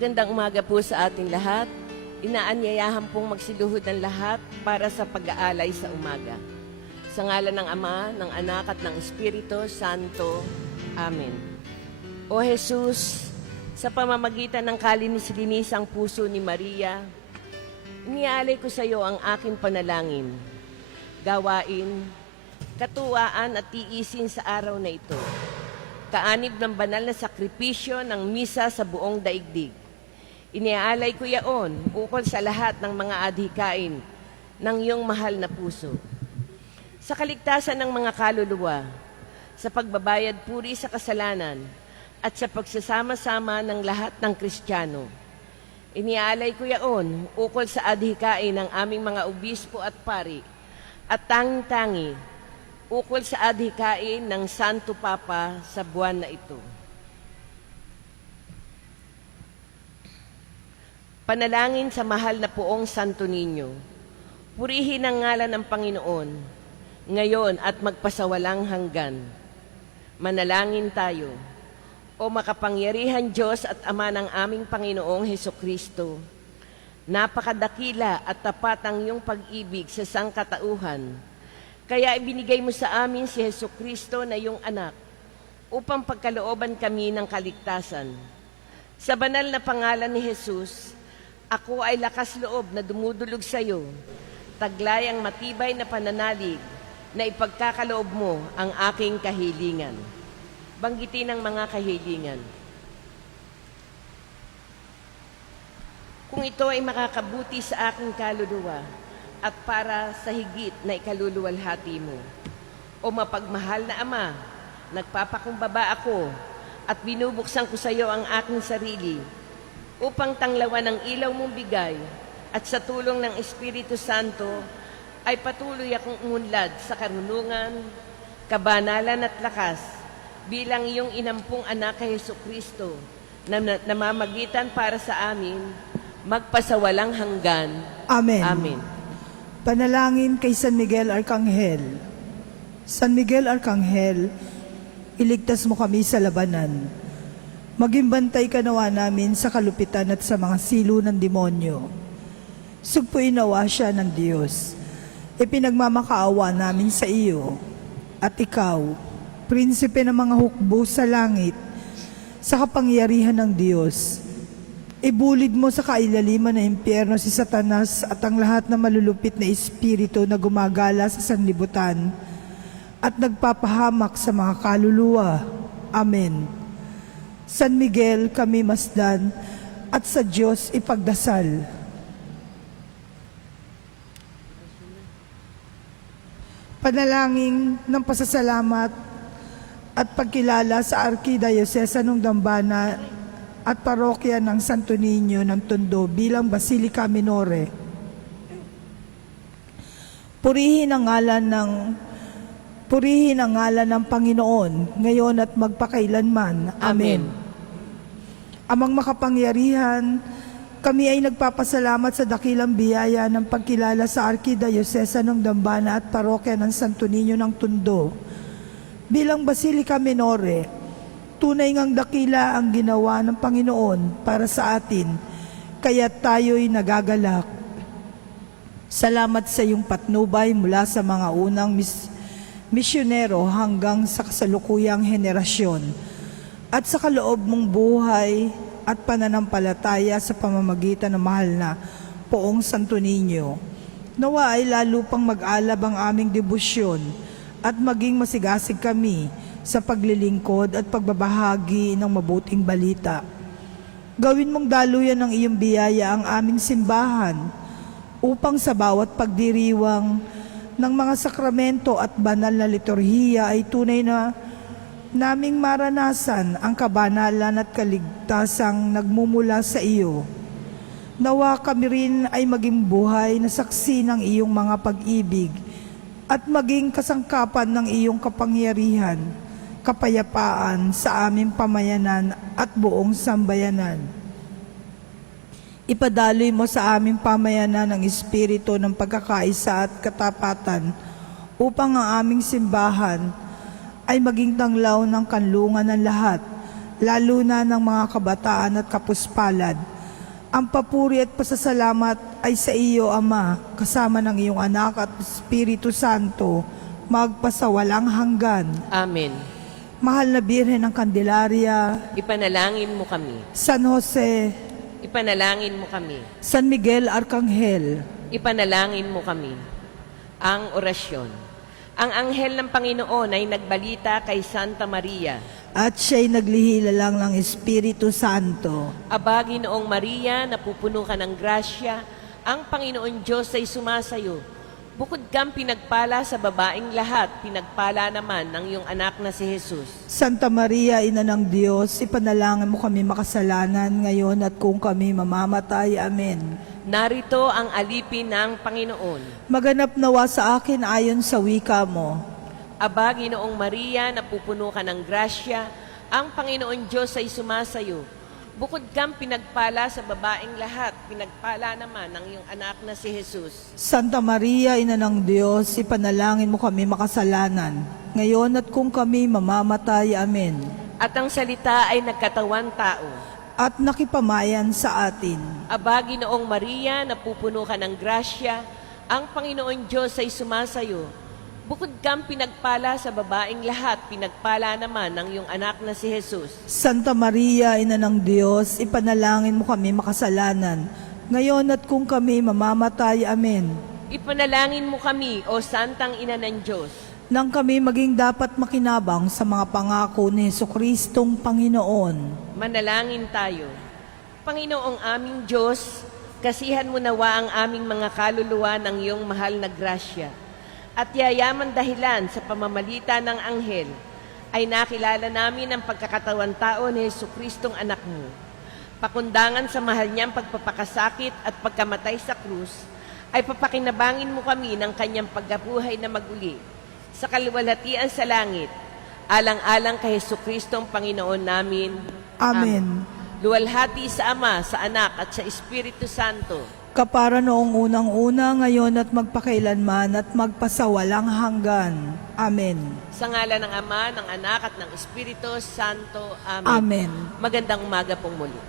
Magandang umaga po sa ating lahat. Inaanyayahan pong magsiluhod ng lahat para sa pag-aalay sa umaga. Sa ngalan ng Ama, ng Anak at ng Espiritu Santo. Amen. O Jesus, sa pamamagitan ng kalinis-linisang puso ni Maria, iniaalay ko sa iyo ang aking panalangin, gawain, katuwaan at tiisin sa araw na ito. Kaanib ng banal na sakripisyo ng misa sa buong daigdig. Iniaalay ko yaon ukol sa lahat ng mga adhikain ng iyong mahal na puso. Sa kaligtasan ng mga kaluluwa, sa pagbabayad puri sa kasalanan, at sa pagsasama-sama ng lahat ng Kristiyano. Iniaalay ko yaon ukol sa adhikain ng aming mga obispo at pari, at tanging-tangi ukol sa adhikain ng Santo Papa sa buwan na ito. Panalangin sa mahal na poong Santo Niño. Purihin ang ngalan ng Panginoon, ngayon at magpasawalang hanggan. Manalangin tayo. O makapangyarihan Diyos at Ama ng aming Panginoong Hesukristo, napakadakila at tapat ang iyong pag-ibig sa sangkatauhan. Kaya ibinigay mo sa amin si Hesukristo na iyong anak upang pagkalooban kami ng kaligtasan. Sa banal na pangalan ni Jesus, ako ay lakas loob na dumudulog sa iyo, taglay ang matibay na pananalig na ipagkakaloob mo ang aking kahilingan. Banggitin ang mga kahilingan. Kung ito ay makakabuti sa aking kaluluwa at para sa higit na ikaluluwalhati mo, o mapagmahal na Ama, nagpapakumbaba ako at binubuksan ko sa iyo ang aking sarili upang tanglawan ang ilaw mong bigay at sa tulong ng Espiritu Santo ay patuloy akong umunlad sa karunungan, kabanalan at lakas bilang iyong inampung anak kay Hesukristo na namamagitan para sa amin magpasawalang hanggan. Amen. Amen. Panalangin kay San Miguel Arcangel. San Miguel Arcangel, iligtas mo kami sa labanan. Maging bantay ka nawa namin sa kalupitan at sa mga silo ng demonyo. Sugpuin nawa siya ng Diyos. Ipinagmamakaawa namin sa iyo. At ikaw, prinsipe ng mga hukbo sa langit, sa kapangyarihan ng Diyos, ibulid mo sa kailaliman ng impyerno si Satanas at ang lahat ng malulupit na espiritu na gumagala sa sanlibutan at nagpapahamak sa mga kaluluwa. Amen. San Miguel, kami masdan at sa Diyos ipagdasal. Panalangin ng pasasalamat at pagkilala sa Arkidiocese ng Dambana at parokya ng Santo Niño ng Tondo bilang Basilica Minore. Purihin ang ngalan ng Panginoon ngayon at magpakailanman. Amen. Amang makapangyarihan, kami ay nagpapasalamat sa dakilang biyaya ng pagkilala sa Arkidiocese ng Dambana at parokya ng Santo Niño ng Tondo bilang Basilica Minore. Tunay ngang dakila ang ginawa ng Panginoon para sa atin, kaya tayo'y nagagalak. Salamat sa iyong patnubay mula sa mga unang misyonero hanggang sa kasalukuyang henerasyon, at sa kaloob mong buhay at pananampalataya sa pamamagitan ng mahal na Poong Santo Niño. Nawa ay lalo pang mag-alab ang aming debosyon at maging masigasig kami sa paglilingkod at pagbabahagi ng mabuting balita. Gawin mong daluyan ng iyong biyaya ang aming simbahan upang sa bawat pagdiriwang ng mga sakramento at banal na liturhiya ay tunay na naming maranasan ang kabanalan at kaligtasang nagmumula sa iyo. Nawa kami rin ay maging buhay na saksi ng iyong mga pag-ibig at maging kasangkapan ng iyong kapangyarihan, kapayapaan sa aming pamayanan at buong sambayanan. Ipadaloy mo sa aming pamayanan ang espiritu ng pagkakaisa at katapatan upang ang aming simbahan ay maging tanglaw ng kanlungan ng lahat lalo na ng mga kabataan at kapuspalad. Ang papuri at pasasalamat ay sa iyo, Ama, kasama ng iyong anak at Espiritu Santo, magpasawalang hanggan. Amen. Mahal na Birhen ng Candelaria, Ipanalangin mo kami. San Jose, Ipanalangin mo kami. San Miguel Arcangel, Ipanalangin mo kami. Ang orasyon. Ang anghel ng Panginoon ay nagbalita kay Santa Maria. at siya'y naglihila lang ng Espiritu Santo. Aba, Ginoong Maria, napupuno ka ng grasya, ang Panginoon Diyos ay sumasayo. Bukod kang pinagpala sa babaeng lahat, pinagpala naman ng iyong anak na si Jesus. Santa Maria, Ina ng Diyos, ipanalangin mo kami makasalanan ngayon at kung kami mamamatay. Amen. Narito ang alipin ng Panginoon. Maganap nawa sa akin ayon sa wika mo. Aba, Ginoong Maria, napupuno ka ng grasya, ang Panginoon Diyos ay sumasayo. Bukod kang pinagpala sa babaeng lahat, pinagpala naman ng iyong anak na si Jesus. Santa Maria, Ina ng Diyos, ipanalangin mo kami makasalanan ngayon at kung kami mamamatay. Amen. At ang salita ay nagkatawan tao. At nakipamayan sa atin. Aba, Ginoong Maria, napupuno ka ng grasya, ang Panginoon Diyos ay sumasayo. Bukod kang pinagpala sa babaeng lahat, pinagpala naman ng iyong anak na si Jesus. Santa Maria, Ina ng Diyos, ipanalangin mo kami makasalanan ngayon at kung kami mamamatay. Amen. Ipanalangin mo kami, O Santang Ina ng Diyos, Nang kami maging dapat makinabang sa mga pangako ni Jesucristong Panginoon. manalangin tayo. Panginoong aming Diyos, kasihan mo nawa ang aming mga kaluluwa ng iyong mahal na grasya. At yayaman dahilan sa pamamalita ng anghel, ay nakilala namin ang pagkakatawan tao ni Jesucristong anak mo. Pakundangan sa mahal niyang pagpapakasakit at pagkamatay sa krus, ay papakinabangin mo kami ng kanyang pagkabuhay na maguli sa kaluwalhatian sa langit, alang-alang kay Jesucristong Panginoon namin. Amen. Luwalhati sa Ama, sa Anak at sa Espiritu Santo. Kapara noong unang-una, ngayon at magpakailanman at magpasawalang hanggan. Amen. Sa ngala ng Ama, ng Anak at ng Espiritu Santo. Amen. Amen. Magandang umaga pong muli.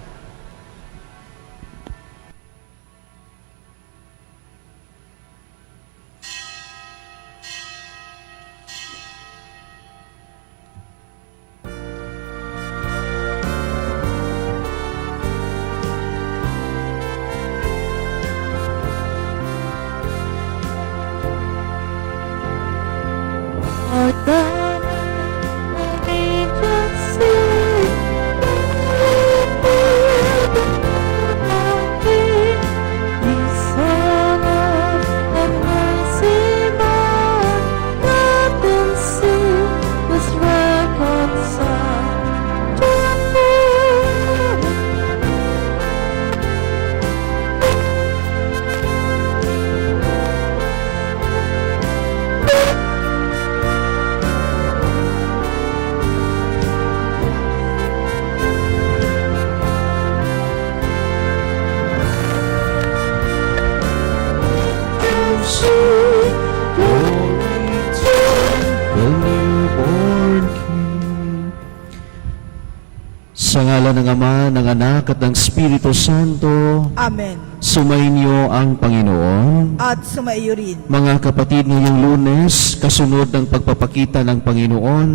Sa ngalan ng Ama, ng Anak at ng Espiritu Santo, Amen. sumainyo ang Panginoon. At sumaiyo rin. Mga kapatid, ngayong Lunes, kasunod ng pagpapakita ng Panginoon,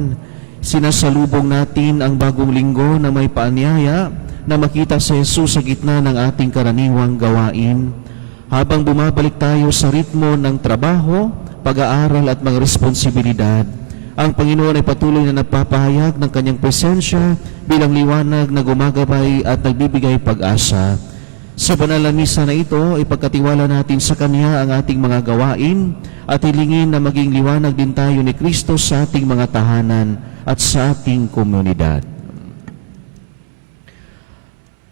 sinasalubong natin ang bagong linggo na may paanyaya na makita si Jesus sa gitna ng ating karaniwang gawain. Habang bumabalik tayo sa ritmo ng trabaho, pag-aaral at mga responsibilidad, ang Panginoon ay patuloy na nagpapahayag ng kanyang presensya bilang liwanag na gumagabay at nagbibigay pag-asa. Sa banal na misa na ito, ipagkatiwala natin sa Kanya ang ating mga gawain at hilingin na maging liwanag din tayo ni Kristo sa ating mga tahanan at sa ating komunidad.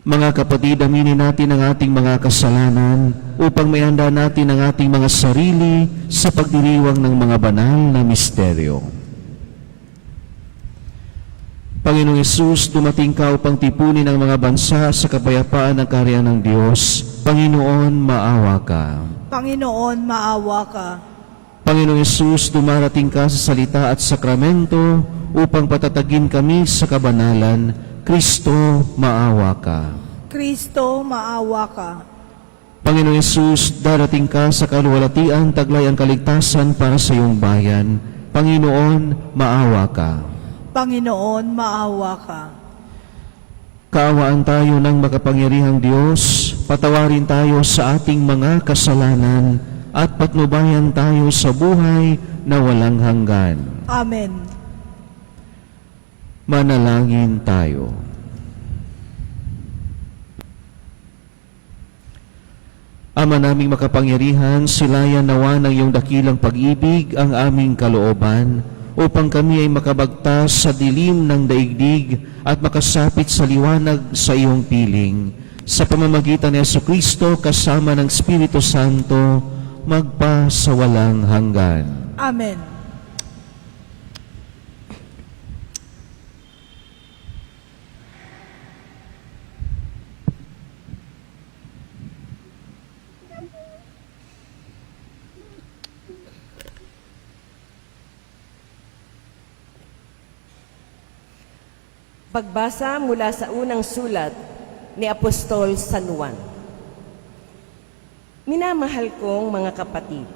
Mga kapatid, aminin natin ang ating mga kasalanan upang maihanda natin ang ating mga sarili sa pagdiriwang ng mga banal na misteryo. Panginoong Hesus, dumating ka upang tipunin ang mga bansa sa kapayapaan ng kaharian ng Diyos. Panginoon, maawa ka. Panginoon, maawa ka. Panginoong Hesus, dumarating ka sa salita at sakramento upang patatagin kami sa kabanalan. Kristo, maawa ka. Kristo, maawa ka. Panginoong Yesus, darating ka sa kaluwalhatian, taglay ang kaligtasan para sa iyong bayan. Panginoon, maawa ka. Panginoon, maawa ka. Kaawaan tayo ng makapangyarihang Diyos, patawarin tayo sa ating mga kasalanan, at patnubayan tayo sa buhay na walang hanggan. Amen. Manalangin tayo. Ama naming makapangyarihan, silayan nawa ng iyong dakilang pag-ibig ang aming kalooban, upang kami ay makabagtas sa dilim ng daigdig at makasapit sa liwanag sa iyong piling. Sa pamamagitan ni Jesucristo kasama ng Espiritu Santo, magpa sa walang hanggan. Amen. Pagbasa mula sa unang sulat ni Apostol San Juan. Minamahal kong mga kapatid,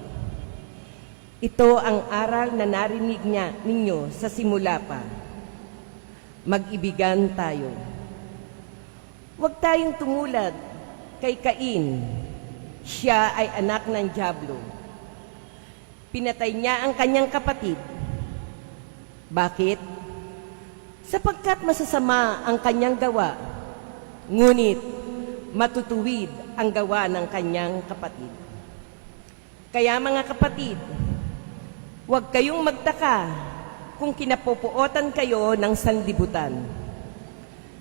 ito ang aral na narinig ninyo sa simula pa. Mag-ibigan tayo. Huwag tayong tumulad kay Cain. Siya ay anak ng dyablo. Pinatay niya ang kanyang kapatid. Bakit? Sapagkat masasama ang kanyang gawa, ngunit matutuwid ang gawa ng kanyang kapatid. Kaya mga kapatid, huwag kayong magtaka kung kinapupuotan kayo ng sanlibutan.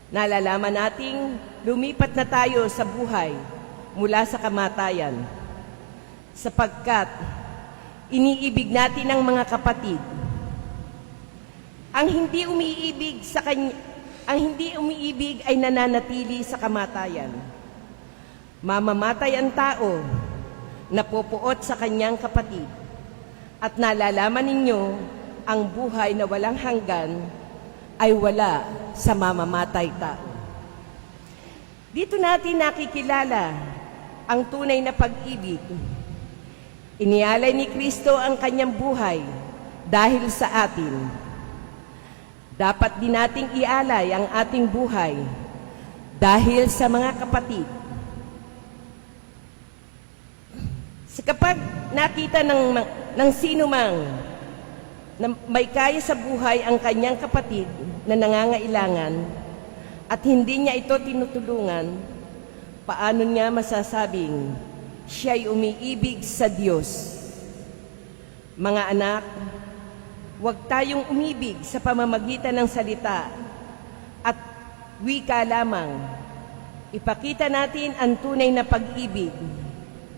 Nalalaman nating lumipat na tayo sa buhay mula sa kamatayan, sapagkat iniibig natin ang mga kapatid. Ang hindi umiibig ay nananatili sa kamatayan. Mamamatay ang tao, napupuot sa kanyang kapatid, at nalalaman ninyo ang buhay na walang hanggan ay wala sa mamamatay tao. Dito natin nakikilala ang tunay na pag-ibig. Inialay ni Kristo ang kanyang buhay dahil sa atin. Dapat din nating ialay ang ating buhay dahil sa mga kapatid. Kapag nakita ng sino mang na may kaya sa buhay ang kanyang kapatid na nangangailangan at hindi niya ito tinutulungan, paano niya masasabing siya'y umiibig sa Diyos? Mga anak, huwag tayong umibig sa pamamagitan ng salita at wika lamang. Ipakita natin ang tunay na pag-ibig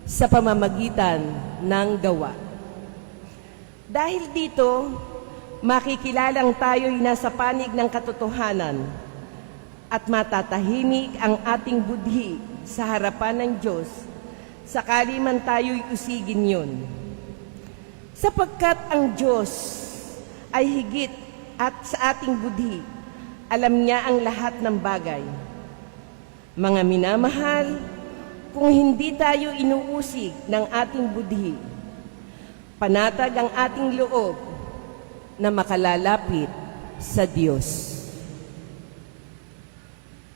sa pamamagitan ng gawa. Dahil dito, makikilalang tayo'y nasa panig ng katotohanan at matatahimik ang ating budhi sa harapan ng Diyos sakali man tayo'y usigin yun. Sapagkat ang Diyos ay higit at sa ating budhi, alam niya ang lahat ng bagay. Mga minamahal, kung hindi tayo inuusig ng ating budhi, panatag ang ating loob na makalalapit sa Diyos.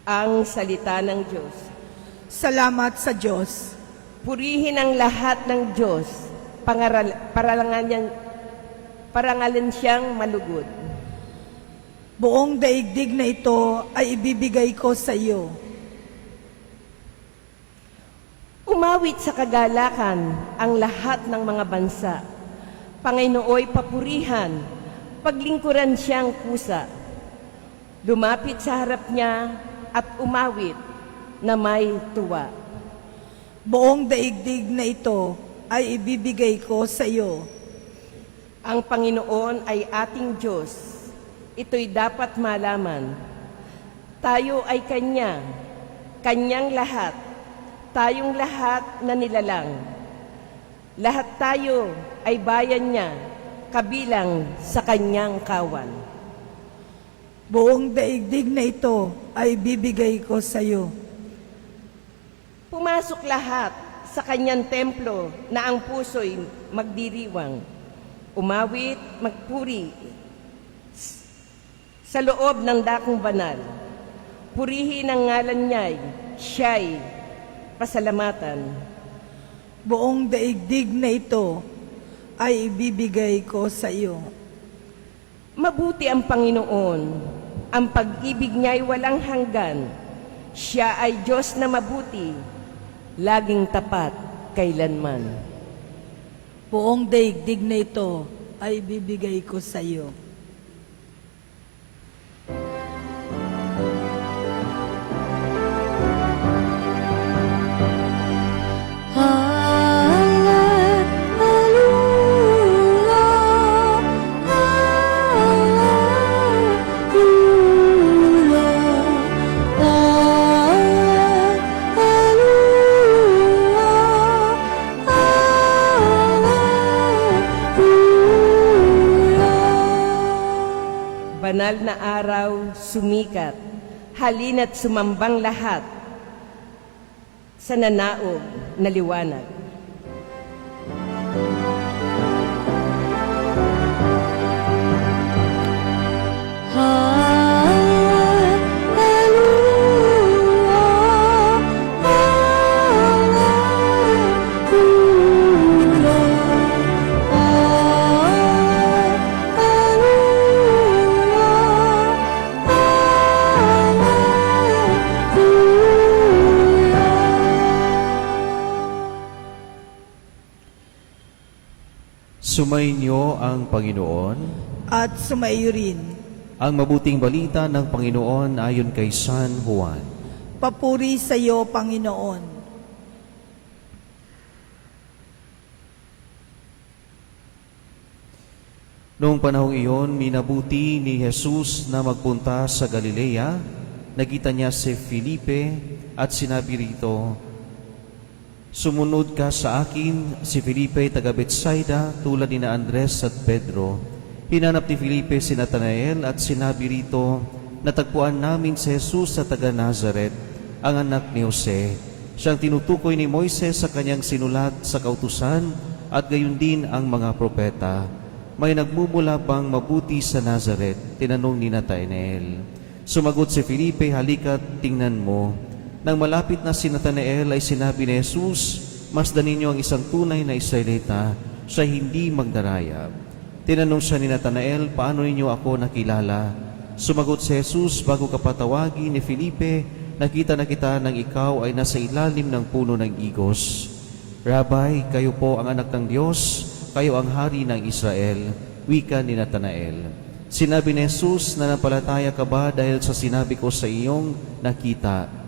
Ang salita ng Diyos. Salamat sa Diyos. Purihin ang lahat ng Diyos, parangalan siyang malugod. Buong daigdig na ito ay ibibigay ko sa iyo. Umawit sa kagalakan ang lahat ng mga bansa. Panginooy papurihan, paglingkuran siyang kusa. Lumapit sa harap niya at umawit na may tuwa. Buong daigdig na ito ay ibibigay ko sa iyo. Ang Panginoon ay ating Diyos. Ito'y dapat malaman. Tayo ay Kanya, Kanyang lahat, tayong lahat na nilalang. Lahat tayo ay bayan niya, kabilang sa Kanyang kawan. Buong daigdig na ito ay bibigay ko sa iyo. Pumasok lahat sa kanyang templo na ang puso'y magdiriwang. Umawit, magpuri sa loob ng dakong banal. Purihin ang ngalan niya'y siya'y pasalamatan. Buong daigdig na ito ay ibibigay ko sa iyo. Mabuti ang Panginoon, ang pag-ibig niya'y walang hanggan. Siya ay Diyos na mabuti, laging tapat kailanman. Buong daigdig na ito ay ibibigay ko sa iyo. Banal na araw, sumikat, halina't sumambang lahat sa nanaog na liwanag. Sumainyo ang Panginoon. At sumaiyo rin. Ang mabuting balita ng Panginoon ayon kay San Juan. Papuri sa iyo, Panginoon. Noong panahong iyon, minabuti ni Jesus na magpunta sa Galilea. Nakita niya si Felipe at sinabi rito, "Sumunod ka sa akin." Si Felipe taga Betsaida, tulad ni na Andres at Pedro. Hinanap ni Felipe si Natanael at sinabi rito, "Natagpuan namin si Jesus sa taga Nazaret, ang anak ni Jose. Siyang tinutukoy ni Moises sa kanyang sinulat sa kautusan at gayon din ang mga propeta. May nagmumula bang mabuti sa Nazaret?" Tinanong ni Natanael. Sumagot si Felipe, "Halika't tingnan mo." Nang malapit na si Natanael ay sinabi ni Jesus, "Masdan ninyo ang isang tunay na Israelita, siya hindi magdaraya." Tinanong siya ni Natanael, "Paano ninyo ako nakilala?" Sumagot si Jesus, "Bago ka patawagin ni Felipe, nakita na kita nang ikaw ay nasa ilalim ng puno ng igos." "Rabbi, kayo po ang anak ng Diyos, kayo ang hari ng Israel," wika ni Natanael. Sinabi ni Jesus, "Nanampalataya ka ba dahil sa sinabi ko sa iyong nakita?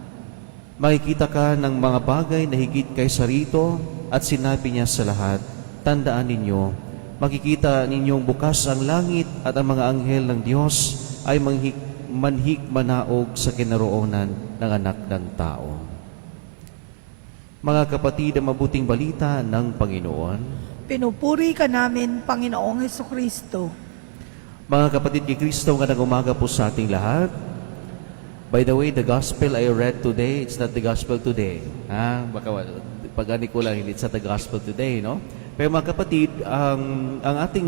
Makikita ka ng mga bagay na higit kaysa rito." At sinabi niya sa lahat, "Tandaan ninyo, makikita ninyong bukas ang langit at ang mga anghel ng Diyos ay manhik manaog sa kinaroonan ng anak ng tao." Mga kapatid, ang mabuting balita ng Panginoon. Pinupuri ka namin, Panginoong Hesukristo. Mga kapatid kay Kristo, ngayong umaga po sa ating lahat. By the way, the gospel I read today, it's not the gospel today. Baka pag-ani ko lang, it's not the gospel today, no? Pero mga kapatid, ang ating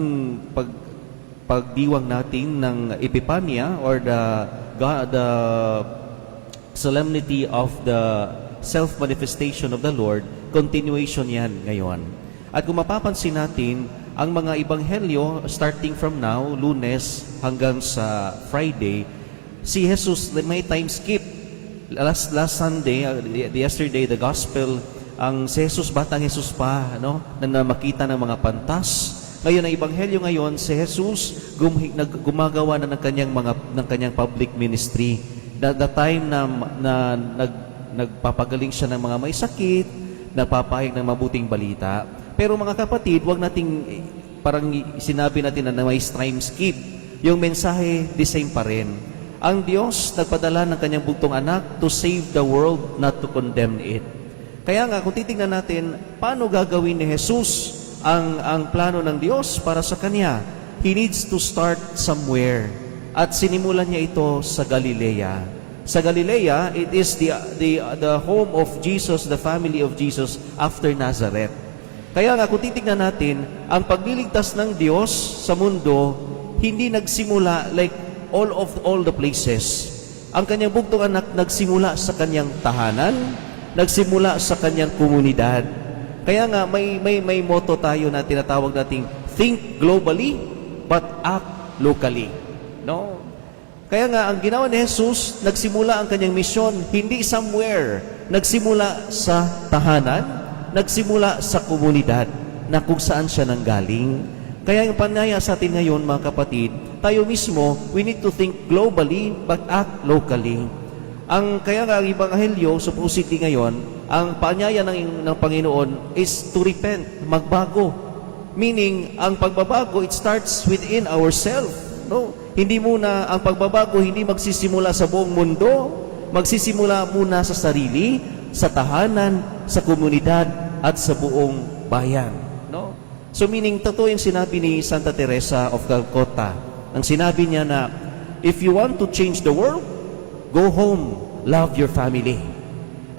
pagdiwang natin ng Epipanya or the solemnity of the self-manifestation of the Lord, continuation yan ngayon. At kung mapapansin natin, ang mga ebanghelyo, starting from now, Lunes hanggang sa Friday, si Jesus may time skip. Last Sunday, yesterday, the gospel, ang si Jesus, batang Jesus pa, na makita ng mga pantas. Ngayon, ang ebanghelyo ngayon, si Jesus gumagawa na ng kanyang public ministry. The time na nagpapagaling siya ng mga may sakit, nagpapahayag ng mabuting balita. Pero mga kapatid, wag nating parang sinabi natin na may time skip. Yung mensahe, the same pa rin. Ang Diyos nagpadala ng kanyang bugtong anak to save the world, not to condemn it. Kaya nga, kung titingnan natin, paano gagawin ni Jesus ang plano ng Diyos para sa kanya? He needs to start somewhere. At sinimulan niya ito sa Galilea. Sa Galilea, it is the home of Jesus, the family of Jesus after Nazareth. Kaya nga, kung titignan natin, ang pagliligtas ng Diyos sa mundo, hindi nagsimula like all the places. Ang kanyang bugtong anak nagsimula sa kanyang tahanan, nagsimula sa kanyang komunidad. Kaya nga, may motto tayo na tinatawag nating think globally, but act locally. No? Kaya nga, ang ginawa ni Jesus, nagsimula ang kanyang misyon, hindi somewhere. Nagsimula sa tahanan, nagsimula sa komunidad, na kung saan siya nanggaling. Kaya yung panaya sa atin ngayon, mga kapatid, tayo mismo, we need to think globally, but act locally. Kaya nga, ang Ebanghelyo, supposedly ngayon, ang paanyaya ng Panginoon is to repent, magbago. Meaning, ang pagbabago, it starts within ourselves. No? Hindi muna, ang pagbabago, hindi magsisimula sa buong mundo, magsisimula muna sa sarili, sa tahanan, sa komunidad, at sa buong bayan. No? So meaning, totoo yung sinabi ni Santa Teresa of Calcutta. Ang sinabi niya na, if you want to change the world, go home, love your family.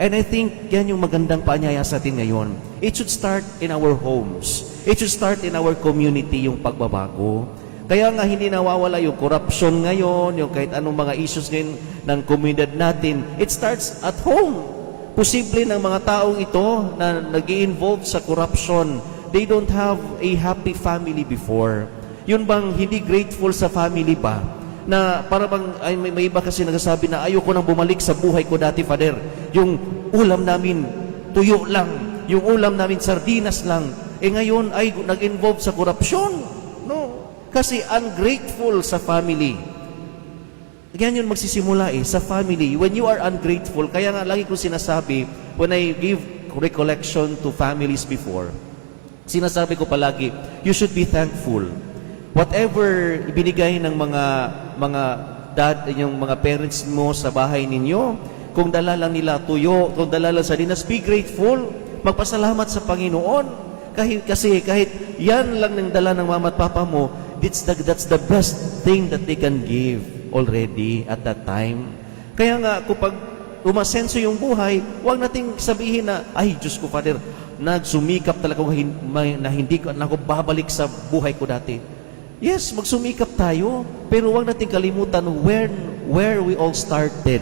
And I think yan yung magandang paanyaya sa atin ngayon. It should start in our homes. It should start in our community, yung pagbabago. Kaya nga hindi nawawala yung corruption ngayon, yung kahit anong mga issues ngayon ng komunidad natin. It starts at home. Posible ng mga taong ito na nag-i-involve sa corruption, they don't have a happy family before. Yun bang hindi grateful sa family ba? Na para bang, may iba kasi nagsasabi na ayoko nang bumalik sa buhay ko dati, Father. Yung ulam namin, tuyo lang. Yung ulam namin, sardinas lang. Ngayon ay nag-involve sa corruption. No. Kasi ungrateful sa family. Yan yun magsisimula sa family. When you are ungrateful, kaya nga lagi ko sinasabi, when I give recollection to families before, sinasabi ko palagi, you should be thankful. Whatever ibinigay ng mga dad, yung mga parents mo sa bahay ninyo, kung dala lang nila tuyo, kung dala lang sardinas, be grateful. Magpasalamat sa Panginoon. Kasi kahit yan lang ng dala ng mama at papa mo, that's the best thing that they can give already at that time. Kaya nga, kapag umasenso yung buhay, huwag nating sabihin na, ay, Diyos ko, Father, nagsumikap talaga na hindi ako babalik sa buhay ko dati. Yes, magsumikap tayo, pero huwag nating kalimutan where we all started.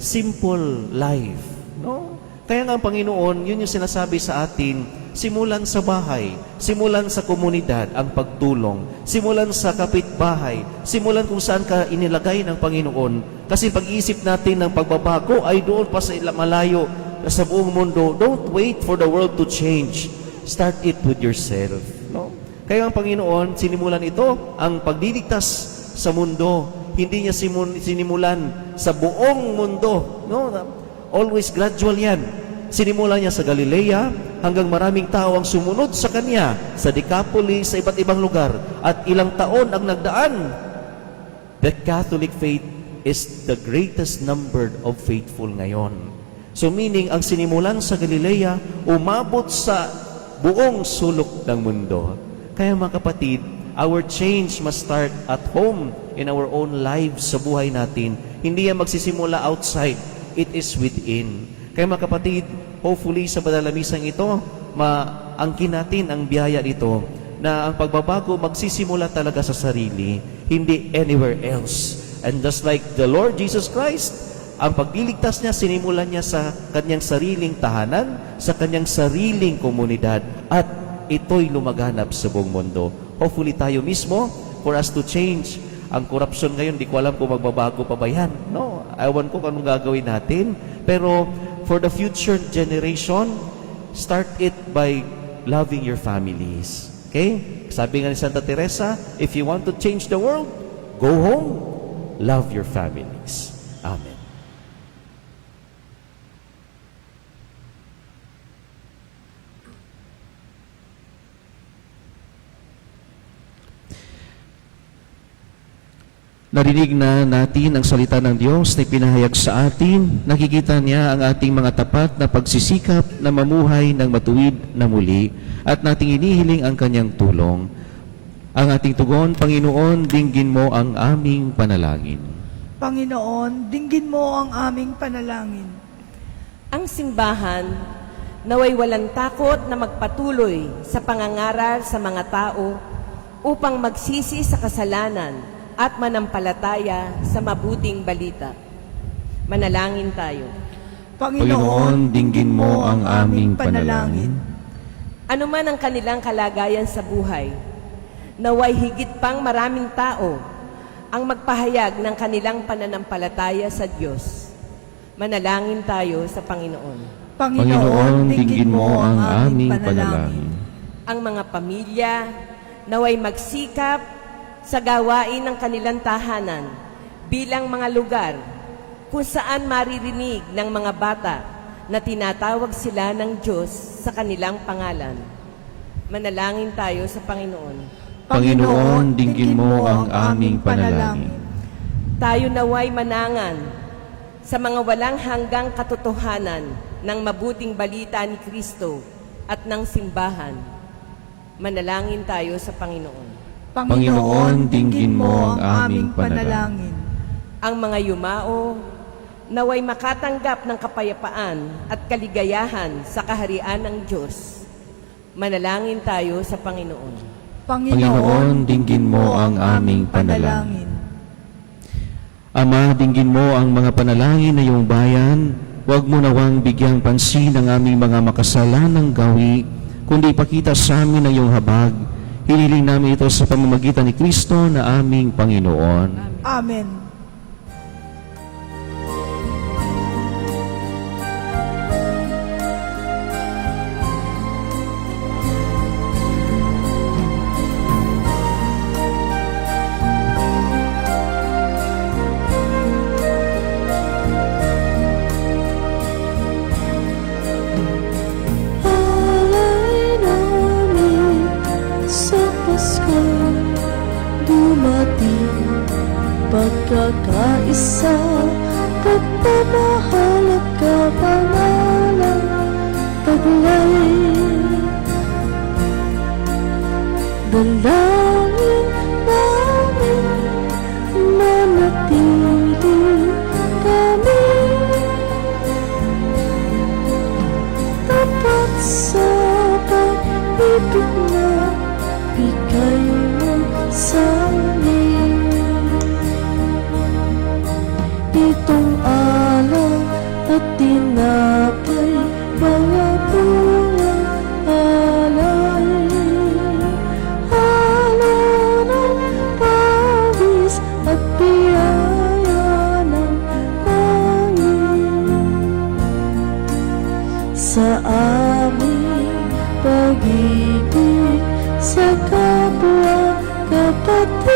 Simple life. No? Kaya nga ang Panginoon, yun yung sinasabi sa atin, simulan sa bahay, simulan sa komunidad ang pagtulong, simulan sa kapitbahay, simulan kung saan ka inilagay ng Panginoon. Kasi pag-iisip natin ng pagbabago ay doon pa sa malayo, sa buong mundo. Don't wait for the world to change. Start it with yourself. No? Kaya ang Panginoon, sinimulan ito, ang pagliligtas sa mundo. Hindi niya sinimulan sa buong mundo. No? Always gradual yan. Sinimulan niya sa Galilea hanggang maraming tao ang sumunod sa Kanya sa Decapolis, sa iba't ibang lugar. At ilang taon ang nagdaan. The Catholic faith is the greatest number of faithful ngayon. So meaning, ang sinimulan sa Galilea, umabot sa buong sulok ng mundo. Kaya mga kapatid, our change must start at home in our own lives sa buhay natin. Hindi yan magsisimula outside. It is within. Kaya mga kapatid, hopefully sa Badalamisang ito, maangkin natin ang biyaya nito na ang pagbabago magsisimula talaga sa sarili, hindi anywhere else. And just like the Lord Jesus Christ, ang pagliligtas niya, sinimulan niya sa kanyang sariling tahanan, sa kanyang sariling komunidad, at ito'y lumaganap sa buong mundo. Hopefully tayo mismo, for us to change. Ang corruption ngayon, di ko alam kung magbabago pa ba yan. No, ewan ko kung anong gagawin natin. Pero for the future generation, start it by loving your families. Okay? Sabi nga ni Santa Teresa, if you want to change the world, go home, love your families. Amen. Narinig na natin ang salita ng Diyos na pinahayag sa atin. Nakikita niya ang ating mga tapat na pagsisikap na mamuhay ng matuwid na muli at nating inihiling ang kanyang tulong. Ang ating tugon, Panginoon, dinggin mo ang aming panalangin. Panginoon, dinggin mo ang aming panalangin. Ang simbahan, naway walang takot na magpatuloy sa pangangaral sa mga tao upang magsisi sa kasalanan at manampalataya sa mabuting balita. Manalangin tayo. Panginoon, dinggin mo ang aming panalangin. Ano man ang kanilang kalagayan sa buhay, naway higit pang maraming tao ang magpahayag ng kanilang pananampalataya sa Diyos. Manalangin tayo sa Panginoon. Panginoon, dinggin mo ang aming panalangin. Ang mga pamilya naway magsikap sa gawain ng kanilang tahanan bilang mga lugar kung saan maririnig ng mga bata na tinatawag sila ng Diyos sa kanilang pangalan. Manalangin tayo sa Panginoon. Panginoon, dinggin mo ang aming panalangin. Tayo naway manangan sa mga walang hanggang katotohanan ng mabuting balita ni Kristo at ng simbahan. Manalangin tayo sa Panginoon. Panginoon, dinggin mo ang aming panalangin. Ang mga yumao naway makatanggap ng kapayapaan at kaligayahan sa kaharian ng Diyos. Manalangin tayo sa Panginoon. Panginoon, dinggin mo ang aming panalangin. Ama, dinggin mo ang mga panalangin na iyong bayan. Huwag mo nawang bigyang pansin ang aming mga makasalanang gawi, kundi ipakita sa amin ang iyong habag. Hiniling namin ito sa pamamagitan ni Kristo na aming Panginoon. Amen. Alay namin sa Pasko, dumating pagkakaisa, pagmamahal at kapangalan, taglay. Dalangin namin manatili kami tapat sa pag-ibig na bigay mo sa amin. Itong alay at tinapay, mga bungang alay, alay ng pawis at biyaya ng hangin sa aming pag-ibig sa kapwa kapatid.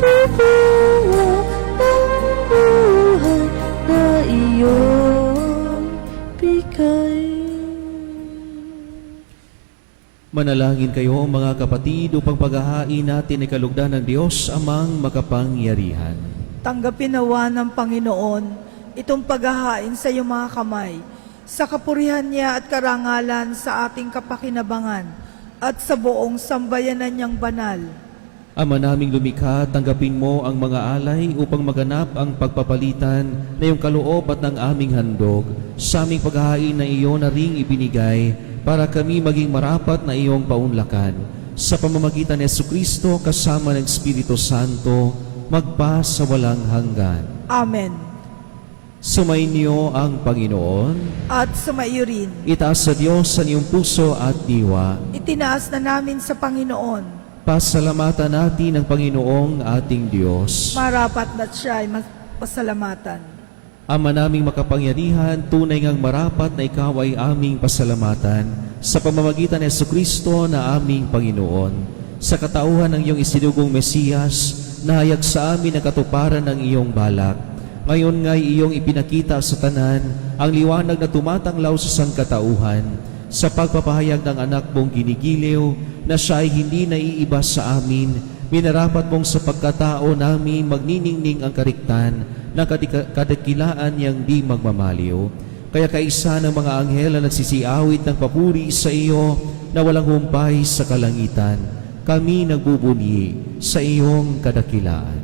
Bubunga ng buhay na iyong bigay. Manalangin kayo, mga kapatid, upang paghahain natin ay kalugdan ng Diyos amang makapangyarihan. Tanggapin nawa ng Panginoon itong paghahain sa iyong mga kamay, sa kapurihan niya at karangalan sa ating kapakinabangan at sa buong sambayanan niyang banal. Ama naming lumikha, tanggapin mo ang mga alay upang maganap ang pagpapalitan na iyong kaloob at ng aming handog sa aming paghahain na iyo na ring ibinigay para kami maging marapat na iyong paunlakan. Sa pamamagitan ni Jesucristo kasama ng Espiritu Santo, magpa sa walang hanggan. Amen. Sumainyo ang Panginoon. At sumaiyo rin, Itaas sa Diyos sa iyong puso at diwa. itinaas na namin sa Panginoon. Pasalamatan natin ang Panginoong ating Diyos. Marapat na siya ay pasalamatan. Ama naming makapangyarihan, tunay ngang marapat na ikaw ay aming pasalamatan sa pamamagitan ni Jesucristo na aming Panginoon. Sa katauhan ng iyong isinugong Mesiyas, nahayag sa amin ang katuparan ng iyong balak. Ngayon nga'y iyong ipinakita sa tanan ang liwanag na tumatanglaw sa sangkatauhan sa pagpapahayag ng anak mong ginigiliw na siya ay hindi naiiba sa amin. Minarapat mong sa pagkatao namin magniningning ang kariktan ng kadakilaan niyang di magmamaliw. Kaya kaisa ng mga anghel na nagsisiawit ng papuri sa iyo na walang humpay sa kalangitan, kami nagbubunyi sa iyong kadakilaan.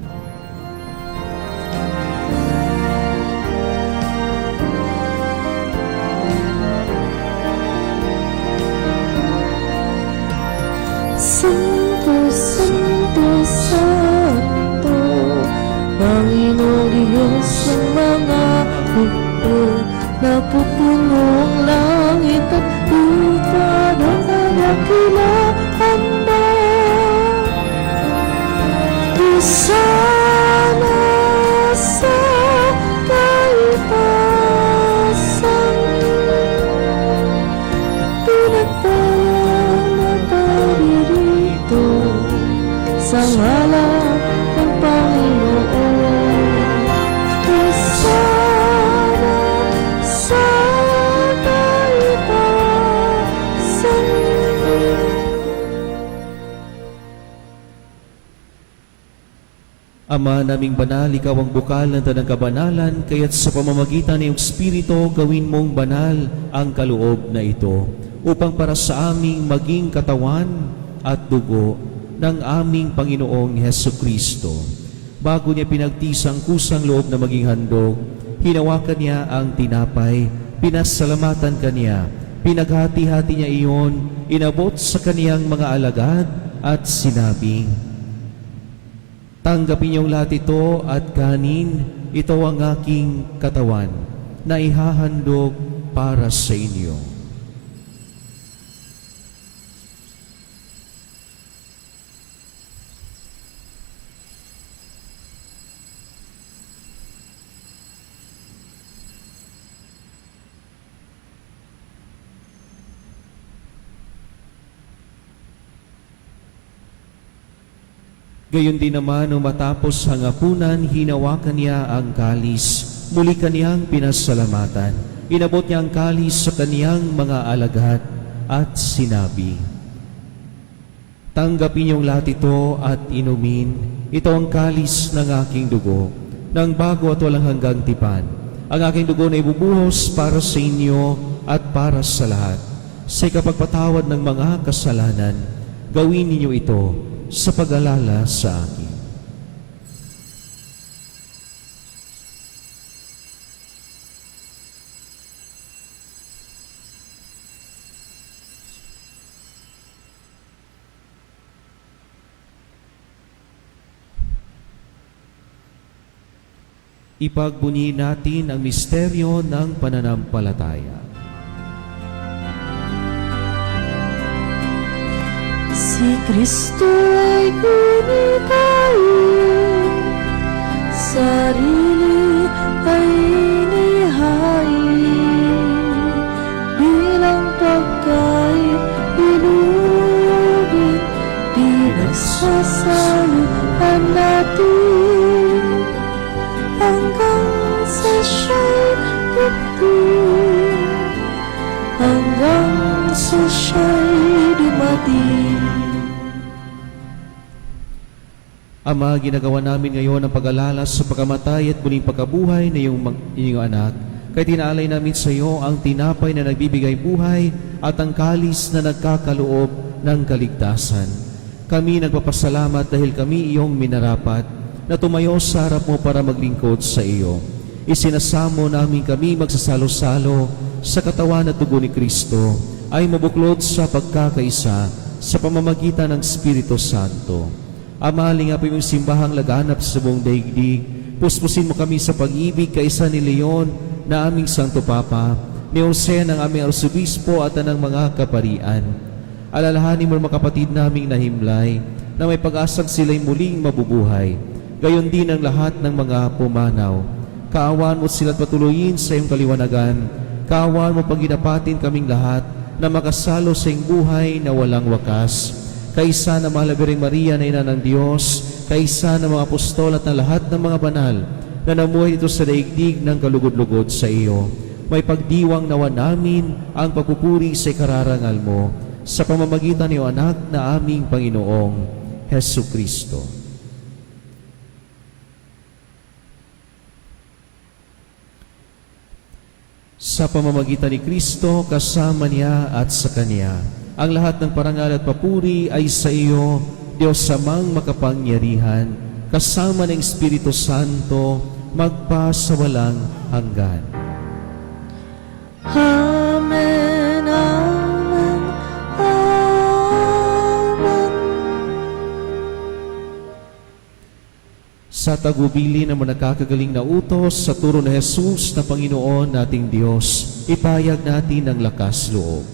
Santo, Santo, Santo, Panginoong Diyos ng mga hukbo, napupunong langit at lupa ng kadakilaan mo. Isana sa kaitasan, pinagpayang na paririto sa ngalan ng Panginoon. Isana sa kaitasan. Ama naming banal, ikaw ang bukal ng tanang kabanalan, kaya't sa pamamagitan ng iyong Espiritu, gawin mong banal ang kaloob na ito, upang para sa aming maging katawan at dugo ng aming Panginoong Hesukristo. Bago niya pinagtisang kusang loob na maging handog, hinawakan niya ang tinapay, pinasalamatan kaniya, pinaghati-hati niya iyon, inabot sa kaniyang mga alagad at sinabi, "Tanggapin niyong lahat ito at kanin, ito ang aking katawan na ihahandog para sa inyo." Gayon din naman, nung matapos ang hapunan, hinawakan niya ang kalis. Muli kaniyang pinasalamatan. Inabot niya ang kalis sa kaniyang mga alagad at sinabi, "Tanggapin niyong lahat ito at inumin. Ito ang kalis ng aking dugo, ng bago at walang hanggang tipan. Ang aking dugo na ibubuhos para sa inyo at para sa lahat. Sa ikapagpatawad ng mga kasalanan, gawin ninyo ito sa pag-alala sa akin." Ipagbunyi natin ang misteryo ng pananampalataya. Si Kristo ay gunitayin, sarili ay inihain, bilang pagkain inugit, pinagsasaluhan natin, hanggang sa siya'y dumating, hanggang sa siya'y dumating. Ama, ginagawa namin ngayon ang pag-alala sa pagkamatay at muling pagkabuhay na inyong anak. Kaya tinaalay namin sa iyo ang tinapay na nagbibigay buhay at ang kalis na nagkakaloob ng kaligtasan. Kami nagpapasalamat dahil kami iyong minarapat na tumayo sa harap mo para maglingkod sa iyo. Isinasamo namin kami magsasalo-salo sa katawan at dugo ni Kristo ay mabuklod sa pagkakaisa sa pamamagitan ng Espiritu Santo. Ama, lingapin mo yung simbahang laganap sa buong daigdig. Puspusin mo kami sa pag-ibig kaisa ni Leon na aming Santo Papa, ni Jose ng aming Arsobispo at ng mga kaparian. Alalahanin mo mga kapatid naming nahimlay na may pag-asang sila'y muling mabubuhay. Gayon din ang lahat ng mga pumanaw. Kaawaan mo sila't patuloyin sa iyong kaliwanagan. Kaawaan mo paginapatin kaming lahat na makasalo sa iyong buhay na walang wakas. Kaisa na mahal na Birheng Maria na Ina ng Diyos, kaisa ng mga apostol at ng lahat ng mga banal na namuhay dito sa daigdig ng kalugod-lugod sa iyo. May pagdiwang nawa namin ang pagpupuri sa ikararangal mo sa pamamagitan ng iyong anak na aming Panginoong Hesukristo. Sa pamamagitan ni Kristo, kasama niya at sa Kanya, Ang lahat ng parangal at papuri ay sa iyo, Diyos Amang makapangyarihan, kasama ng Espiritu Santo, magpa sa walang hanggan. Amen, amen, amen. Sa tagubili ng mga nakakagaling na utos sa turo ni Jesus na Panginoon nating Diyos, ipayag natin ang lakas loob.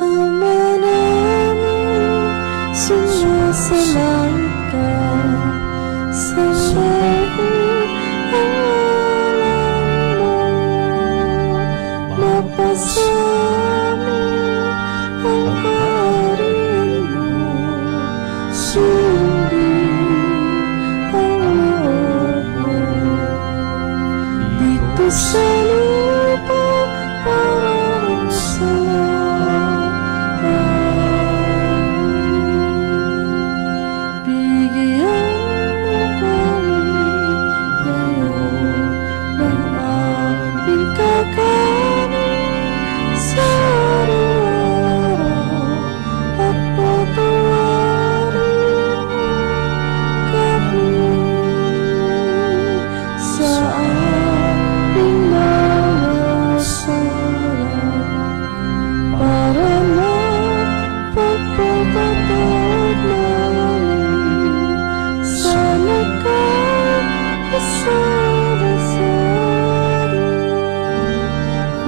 Ama namin, sumasalangit ka, sambahin ang ngalan mo. Mapasamin ang kaharian mo, sundin ang loob mo. Dito sa lupa, parang sa bigyan mo kami ngayon ng aming kakanin sa araw-araw at patawarin mo kami sa aming mga sala para mapagpapatawad namin sa nagkakasala sa amin.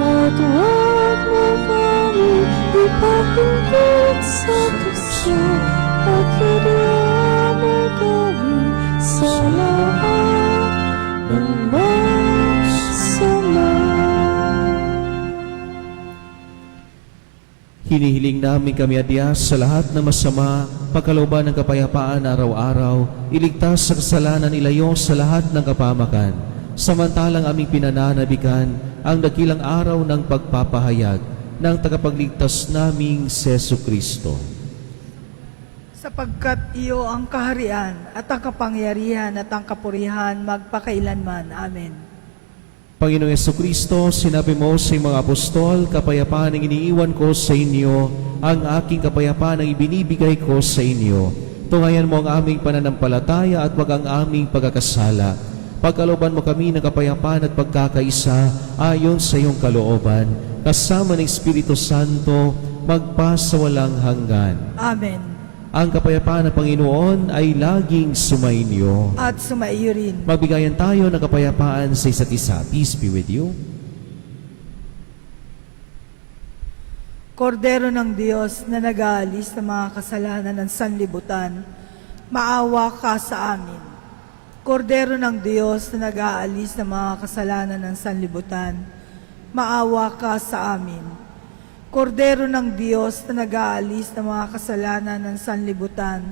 At huwag mo kami ipahintulot sa tukso at hidyan mo kami sa lahat ng masama. Hinihiling namin kami, Adyas, sa lahat ng masama, pagkalooban ng kapayapaan araw-araw, iligtas sa kasalanan, ilayo sa lahat ng kapamakan. Samantalang aming pinananabikan ang dakilang araw ng pagpapahayag ng tagapagligtas naming Sesu Kristo. Sapagkat iyo ang kaharian at ang kapangyarihan at ang kapurihan magpakailanman. Amen. Panginoong Jesucristo, sinabi mo sa iyong mga apostol, kapayapaan ang iniiwan ko sa inyo, ang aking kapayapaan ang ibinibigay ko sa inyo. Tungayan mo ang aming pananampalataya at wag ang aming pagkakasala. Pagkalooban mo kami ng kapayapaan at pagkakaisa ayon sa iyong kalooban, kasama ng Espiritu Santo, magpa sa walang hanggan. Amen. Ang kapayapaan ng Panginoon ay laging sumainyo. At sumaiyo rin. Magbigayan tayo ng kapayapaan sa isa't isa. Peace be with you. Kordero ng Diyos na nag-aalis ng mga kasalanan ng sanlibutan, maawa ka sa amin. Kordero ng Diyos na nag-aalis ng mga kasalanan ng sanlibutan, maawa ka sa amin. Kordero ng Diyos na nag-aalis ng mga kasalanan ng sanlibutan,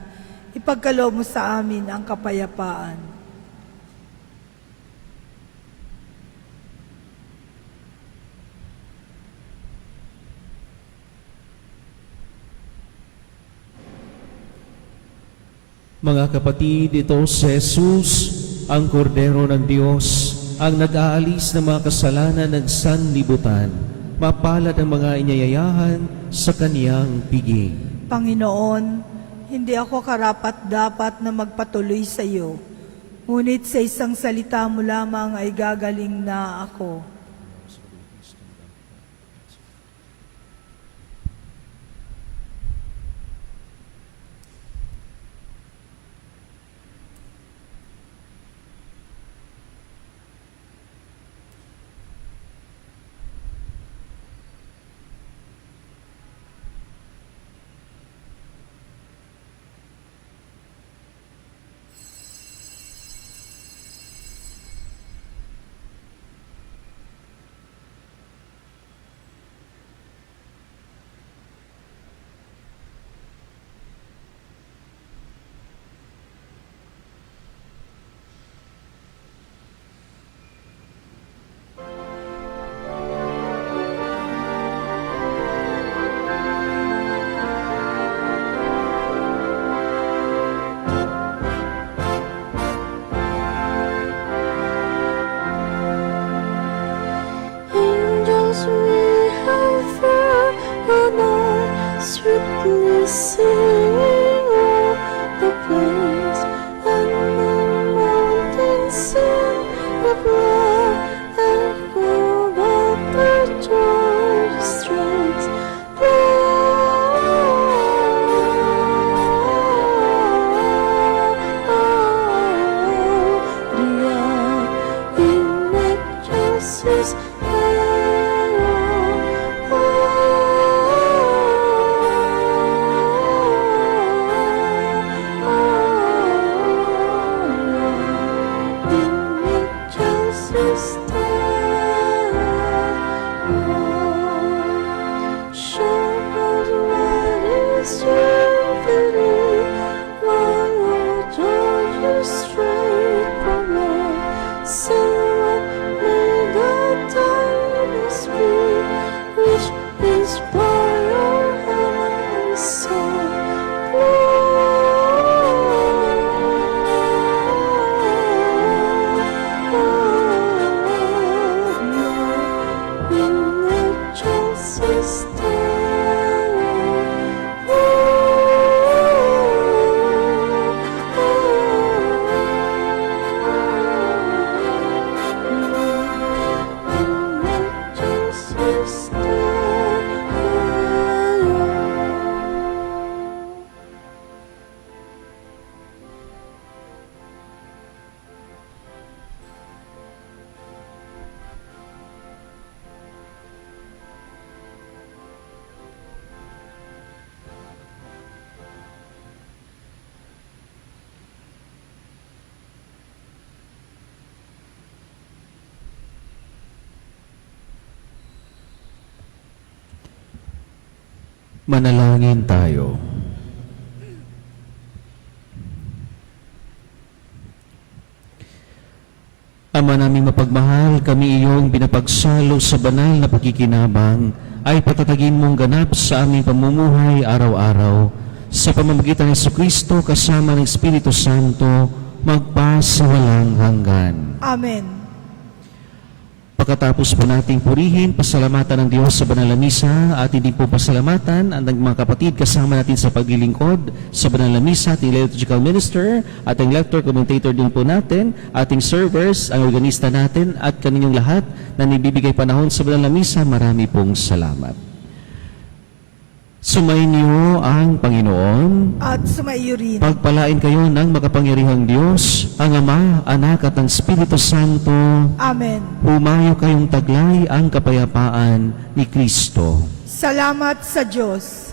ipagkaloob mo sa amin ang kapayapaan. Mga kapatid, ito si Jesus, ang Kordero ng Diyos, ang nag-aalis ng mga kasalanan ng sanlibutan. Mapalad ang mga inyayayahan sa kaniyang piging. Panginoon, hindi ako karapat-dapat na magpatuloy sa iyo, ngunit sa isang salita mo lamang ay gagaling na ako. sweetly sing o'er the plains and the mountains sing the blood and go back the Georgia strains. Gloria in excelsis Manalangin tayo. Ama naming mapagmahal, kami iyong binapagsalo sa banal na pagkikinabang ay patatagin mong ganap sa aming pamumuhay araw-araw. Sa pamamagitan ng Jesucristo kasama ng Espiritu Santo, magpa sa walang hanggan. Amen. Pagkatapos po nating purihin, pasalamatan ng Diyos sa banal na misa at hindi po pasalamatan ang mga kapatid kasama natin sa paglilingkod sa banal na misa, ating liturgical minister, ating lector, commentator din po natin, ating servers, ang organista natin at kaninyong lahat na nibibigay panahon sa banal na misa, marami pong salamat. Sumainyo ang Panginoon. At sumaiyo rin. Pagpalain kayo ng makapangyarihang Diyos, ang Ama, Anak at ang Espiritu Santo. Amen. Humayo kayong taglay ang kapayapaan ni Kristo. Salamat sa Diyos.